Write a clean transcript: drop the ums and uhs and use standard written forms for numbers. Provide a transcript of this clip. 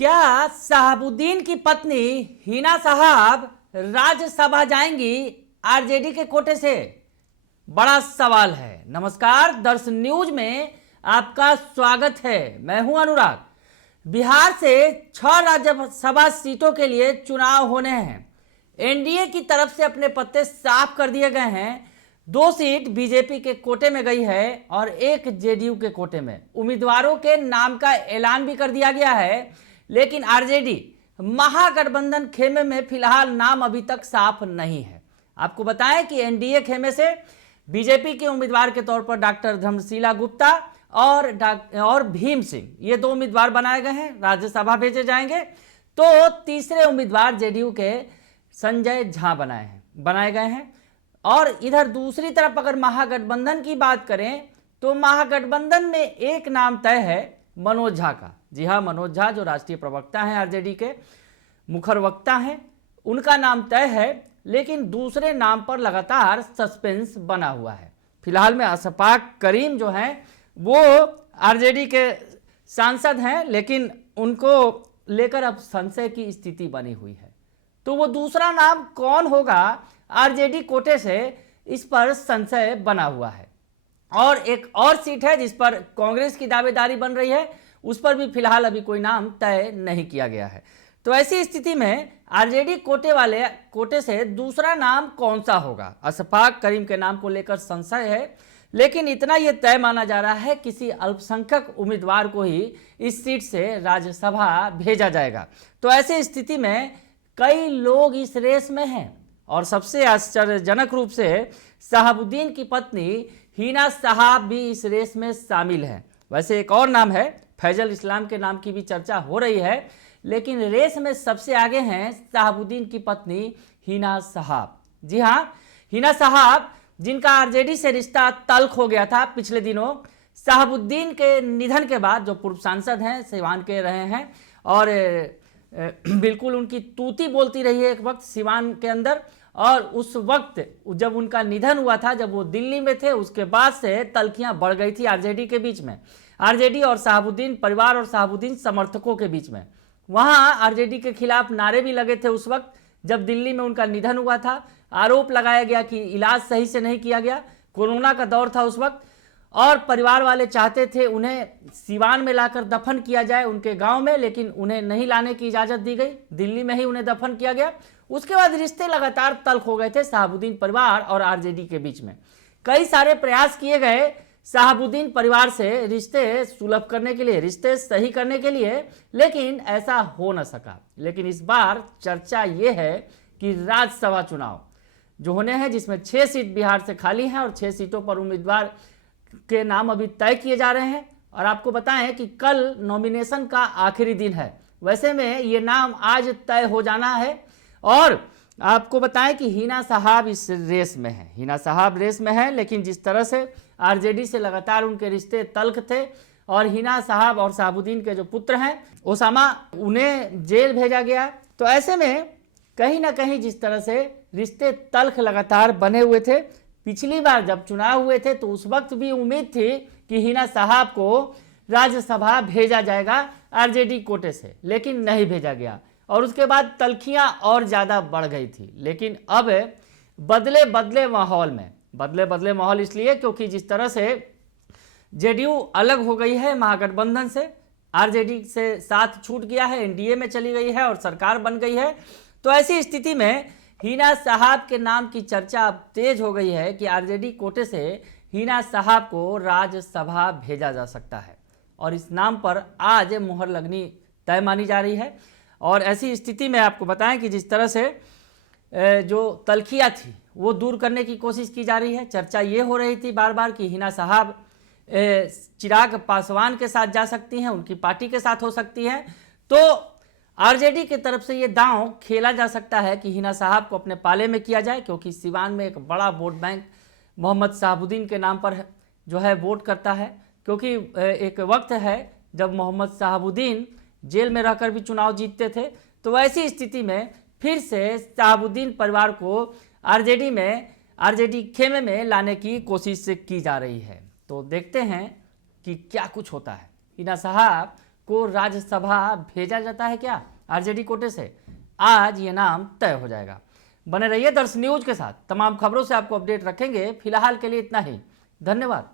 क्या शहाबुद्दीन की पत्नी हिना साहब राज्यसभा जाएंगी आरजेडी के कोटे से? बड़ा सवाल है। नमस्कार, दर्श न्यूज में आपका स्वागत है। मैं हूं अनुराग। बिहार से 6 राज्यसभा सीटों के लिए चुनाव होने हैं। एनडीए की तरफ से अपने पत्ते साफ कर दिए गए हैं। 2 सीट बीजेपी के कोटे में गई है और 1 जेडीयू के कोटे में। उम्मीदवारों के नाम का ऐलान भी कर दिया गया है, लेकिन आरजेडी महागठबंधन खेमे में फिलहाल नाम अभी तक साफ नहीं है। आपको बताएं कि एनडीए खेमे से बीजेपी के उम्मीदवार के तौर पर डॉक्टर धर्मशीला गुप्ता और भीम सिंह, ये 2 उम्मीदवार बनाए गए हैं, राज्यसभा भेजे जाएंगे। तो तीसरे उम्मीदवार जेडीयू के संजय झा बनाए गए हैं। और इधर दूसरी तरफ अगर महागठबंधन की बात करें तो महागठबंधन में एक नाम तय है, मनोज झा का। जी हाँ, मनोज झा जो राष्ट्रीय प्रवक्ता हैं, आरजेडी के मुखर वक्ता हैं, उनका नाम तय है। लेकिन दूसरे नाम पर लगातार सस्पेंस बना हुआ है। फिलहाल में अशफाक करीम जो हैं वो आरजेडी के सांसद हैं, लेकिन उनको लेकर अब संशय की स्थिति बनी हुई है। तो वो दूसरा नाम कौन होगा आरजेडी कोटे से, इस पर संशय बना हुआ है। और एक और सीट है जिस पर कांग्रेस की दावेदारी बन रही है, उस पर भी फिलहाल अभी कोई नाम तय नहीं किया गया है। तो ऐसी स्थिति में आरजेडी कोटे से दूसरा नाम कौन सा होगा? अशफाक करीम के नाम को लेकर संशय है, लेकिन इतना यह तय माना जा रहा है किसी अल्पसंख्यक उम्मीदवार को ही इस सीट से राज्यसभा भेजा जाएगा। तो ऐसी स्थिति में कई लोग इस रेस में हैं और सबसे आश्चर्यजनक रूप से शहाबुद्दीन की पत्नी हिना साहब भी इस रेस में शामिल हैं। वैसे एक और नाम है, फैजल इस्लाम के नाम की भी चर्चा हो रही है, लेकिन रेस में सबसे आगे हैं शहाबुद्दीन की पत्नी हिना साहब। जी हाँ, हिना साहब जिनका आरजेडी से रिश्ता तल्ख हो गया था पिछले दिनों शहाबुद्दीन के निधन के बाद, जो पूर्व सांसद हैं, सिवान के रहे हैं और बिल्कुल उनकी तूती बोलती रही है एक वक्त सिवान के अंदर। और उस वक्त जब उनका निधन हुआ था, जब वो दिल्ली में थे, उसके बाद से तल्खियां बढ़ गई थी आरजेडी के बीच में, आरजेडी और शहाबुद्दीन परिवार और शहाबुद्दीन समर्थकों के बीच में। वहां आरजेडी के खिलाफ नारे भी लगे थे उस वक्त जब दिल्ली में उनका निधन हुआ था। आरोप लगाया गया कि इलाज सही से नहीं किया गया, कोरोना का दौर था उस वक्त, और परिवार वाले चाहते थे उन्हें सिवान में लाकर दफन किया जाए उनके गांव में, लेकिन उन्हें नहीं लाने की इजाज़त दी गई, दिल्ली में ही उन्हें दफन किया गया। उसके बाद रिश्ते लगातार तल्ख हो गए थे शहाबुद्दीन परिवार और आरजेडी के बीच में। कई सारे प्रयास किए गए शहाबुद्दीन परिवार से रिश्ते सुलभ करने के लिए, रिश्ते सही करने के लिए, लेकिन ऐसा हो न सका। लेकिन इस बार चर्चा ये है कि राज्यसभा चुनाव जो होने हैं, जिसमें 6 सीट बिहार से खाली हैं और 6 सीटों पर उम्मीदवार के नाम अभी तय किए जा रहे हैं। और आपको बताएं कि कल नॉमिनेशन का आखिरी दिन है। वैसे में ये नाम आज तय हो जाना है। और आपको बताएं कि हिना साहब इस रेस में है, हिना साहब रेस में है, लेकिन जिस तरह से आरजेडी से लगातार उनके रिश्ते तल्ख थे और हिना साहब और शहाबुद्दीन के जो पुत्र हैं ओसामा, उन्हें जेल भेजा गया। तो ऐसे में कहीं ना कहीं जिस तरह से रिश्ते तल्ख लगातार बने हुए थे, पिछली बार जब चुनाव हुए थे तो उस वक्त भी उम्मीद थी कि हिना साहब को राज्यसभा भेजा जाएगा आरजेडी कोटे से, लेकिन नहीं भेजा गया। और उसके बाद तल्खियां और ज़्यादा बढ़ गई थी। लेकिन अब बदले बदले माहौल इसलिए क्योंकि जिस तरह से जेडीयू अलग हो गई है महागठबंधन से, आरजेडी से साथ छूट गया है, एनडीए में चली गई है और सरकार बन गई है। तो ऐसी स्थिति में हिना साहब के नाम की चर्चा अब तेज हो गई है कि आरजेडी कोटे से हिना साहब को राज्यसभा भेजा जा सकता है। और इस नाम पर आज मुहर लगनी तय मानी जा रही है। और ऐसी स्थिति में आपको बताएं कि जिस तरह से जो तल्खियाँ थी वो दूर करने की कोशिश की जा रही है। चर्चा ये हो रही थी बार बार कि हिना साहब चिराग पासवान के साथ जा सकती हैं, उनकी पार्टी के साथ हो सकती हैं। तो आरजेडी की तरफ से ये दांव खेला जा सकता है कि हिना साहब को अपने पाले में किया जाए, क्योंकि सिवान में एक बड़ा वोट बैंक मोहम्मद शहाबुद्दीन के नाम पर जो है वोट करता है। क्योंकि एक वक्त है जब मोहम्मद शहाबुद्दीन जेल में रहकर भी चुनाव जीतते थे। तो ऐसी स्थिति में फिर से शहाबुद्दीन परिवार को आरजेडी खेमे में लाने की कोशिश की जा रही है। तो देखते हैं कि क्या कुछ होता है। हिना साहब को राज्यसभा भेजा जाता है क्या आरजेडी कोटे से? आज ये नाम तय हो जाएगा। बने रहिए दर्श न्यूज के साथ, तमाम खबरों से आपको अपडेट रखेंगे। फिलहाल के लिए इतना ही, धन्यवाद।